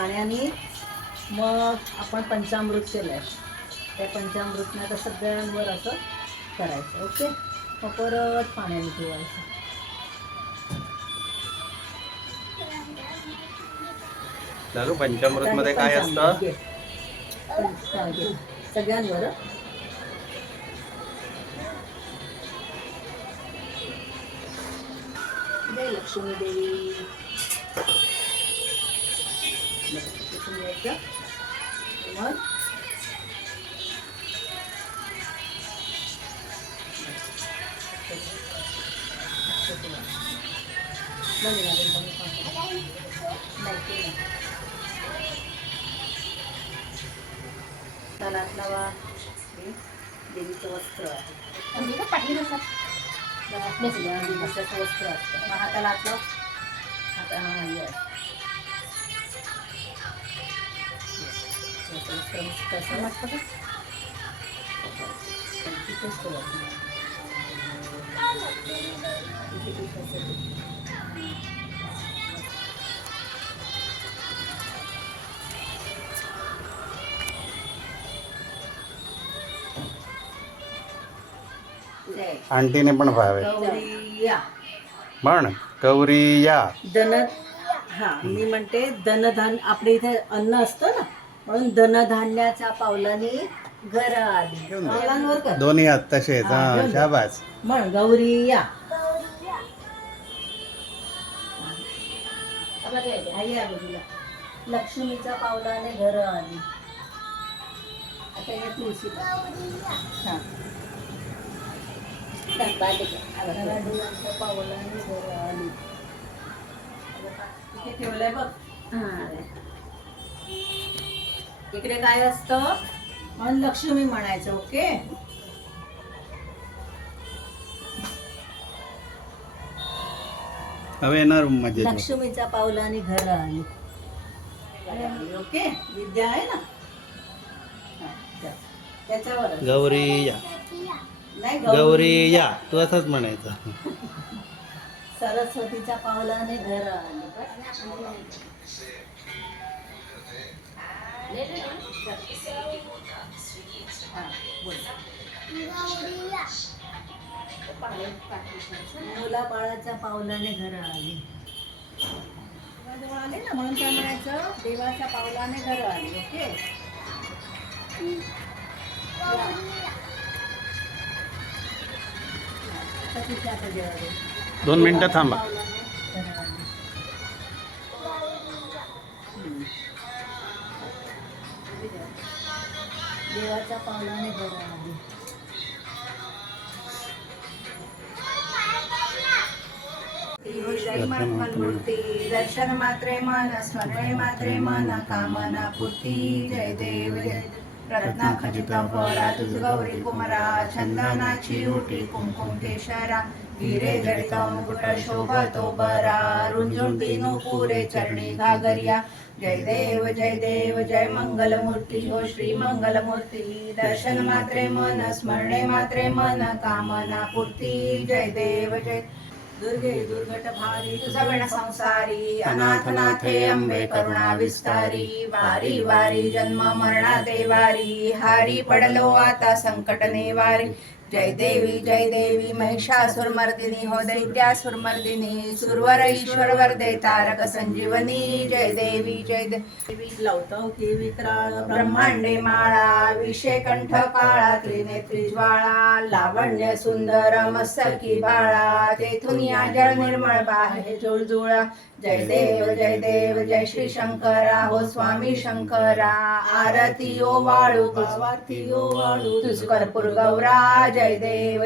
पाण्याने मग आपण पंचामृत केलं आहे. त्या पंचामृतनं आता सगळ्यांवर असं करायचं. ओके, मग परत पाण्याने ठेवायचं. दादू पंचामृत मध्ये काय असतं? सगळ्यांवर जय लक्ष्मी देवी. मग तालात लावा. देवीचं वस्त्र आहे. दिवसाचं वस्त्र असतं. मग हाताला आपलं आंटीने पण पाहावे. गौरिया म्हण गौरिया. धन. हा, मी म्हणते धनधान्य. आपल्या इथे अन्न असतं ना, म्हणून धनधान्याच्या पावलाने घर आली. पावलांवर कर. दोन्ही हात तसेच. हा, शाबास. म्हण गौरिया. आई आहे बाजूला. लक्ष्मीच्या पावलाने घर आली. आता या तुळशी. हा, पावलाने घर आली. इथे ठेवलंय बघ. इकडे काय असतं? म्हणून लक्ष्मी म्हणायचं. ओके, हवे ना रूम मध्ये. लक्ष्मीच्या पावलाने घर आली. ओके, विद्या आहे ना. त्याच्यावर गौरिया. नाही, गौरिया तू असंच म्हणायचं. सरस्वतीच्या पावलाने घर आली. मुला बाळाच्या पावलाने घर आली. आले ना, म्हणून काय म्हणायचं? देवाच्या पावलाने घर आली. ओके, 2 मिनिटं थांबा. देवाच्या पावलाने घर आली. दर्शन मात्रे मन, स्मरणे मात्रे मन, कामना पूर्ती. जय देव जय रत्ना खचित फळा तुझ गौरी कुमरा, चंदनाची उटी कुंकुम केशरा, हिरे जडित मुकुट शोभतो बरा, रुंजुन तीनु पुरे चरणी घागरिया. जय देव जय देव जय मंगलमूर्ती हो श्री मंगलमूर्ती. दर्शन मात्रे मन, स्मरणे मात्रे मन, कामना पूर्ती. जय देव जय दुर्गे दुर्गट भारी तुझा वेण संसारी, अनाथ नाथे अंबे करुणा विस्तारी. वारी वारी जन्म मरणा देवारी, हारी पडलो आता संकट नेवारी. जय देवी महिषासुरमर्दिनी हो दैत्यासुरमर्दिनी, सुरवर ईश्वर वरदे तारक संजीवनी. जय देवी लवतो की विक्राळ ब्रह्मांडे माळा, विषे कंठ काळा त्रिनेत्री ज्वाळा, लावण्य सुंदर मस्तकी बाळा, तेथून या जळ निर्मळ बाहे जुळजुळा. जय देव जय श्री शंकरा हो स्वामी शंकरा, आरती ओ वाळू तुझ कर्पूर गौरा. जय देव